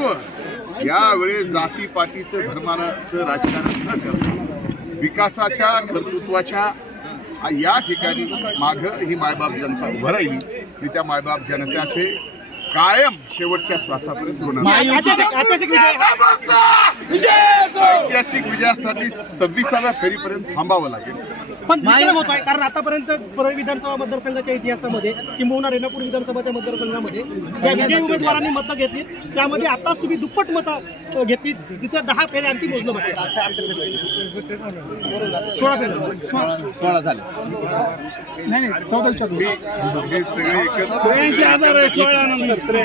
सर्व यावेळेस जातीपातीचं धर्माचं राजकारण न करता विकासाच्या कर्तृत्वाच्या या ठिकाणी मागं ही मायबाप जनता उभं राहिली. मी त्या मायबाप जनतेचे कायम शेवटच्या श्वासापर्यंत ऋण ऐतिहासिक विजयासाठी सव्वीसाव्या फेरीपर्यंत थांबावं लागेल. पण विक्रम होत आहे कारण आतापर्यंत परळ विधानसभा मतदारसंघाच्या इतिहासामध्ये किंबहुना रेणापूर विधानसभाच्या मतदारसंघामध्ये ज्या विजयी उमेदवारांनी मतं घेतली. त्यामध्ये आताच तुम्ही दुप्पट मतं घेतली. तिथे दहा फेरे आणखी बाकी आहे. सोळा फेरे सोळा झाले. नाही नाही चौदा मी हे सगळे एकत्र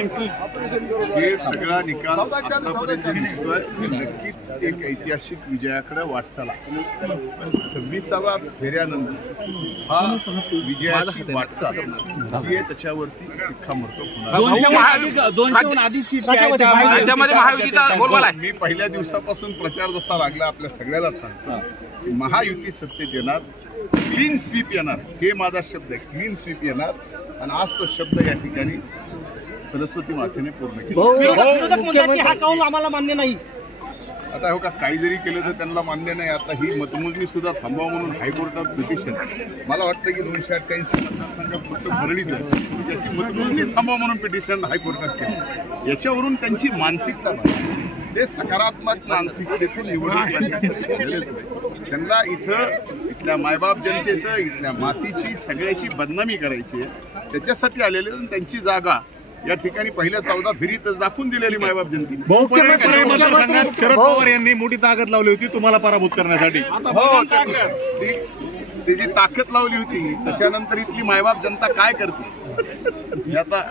हे सगळा निकाल आतापर्यंत दिसतोय. नक्कीच एक ऐतिहासिक विजयाकडे वाटचाल आहे. सव्वीसाव्या फेऱ्यानंतर हा विजयाची वाटचाल जी आहे त्याच्यावरती आहे मी पहिल्या दिवसापासून प्रचार जसा लागला आपल्या सगळ्याला सांगतो. महायुती सत्तेत येणार क्लीन स्वीप येणार. हे माझा शब्द आहे. क्लीन स्वीप येणार. आणि आज तो शब्द या ठिकाणी सरस्वती मातेने पूर्ण हा कौल आम्हाला मान्य नाही? आता हो का काही जरी केलं तर त्यांना मान्य नाही. आता ही मतमोजणी सुद्धा थांबवा म्हणून हायकोर्टात पिटिशन मला वाटतं की दोनशे अठ्ठ्याऐंशी मतदारसंघात फक्त आहे. त्याची मतमोजणी थांबवा म्हणून पिटिशन हायकोर्टात केलं. याच्यावरून त्यांची मानसिकता. ते सकारात्मक मानसिकतेतून निवडणूक लढण्यासाठी गेलेच नाही. त्यांना इथं इथल्या मायबाप जनतेचं इथल्या मातीची सगळ्याची बदनामी करायची आहे. त्याच्यासाठी आलेले त्यांची जागा या ठिकाणी पहिल्या चौदा फेरीतच दाखवून दिलेली मायबाप मतदारसंघात शरद पवार यांनी मोठी ताकद लावली होती तुम्हाला पराभूत करण्यासाठी. हो ते- ती ती जी ताकद लावली होती त्याच्यानंतर इथली मायबाप जनता काय करते? हे आता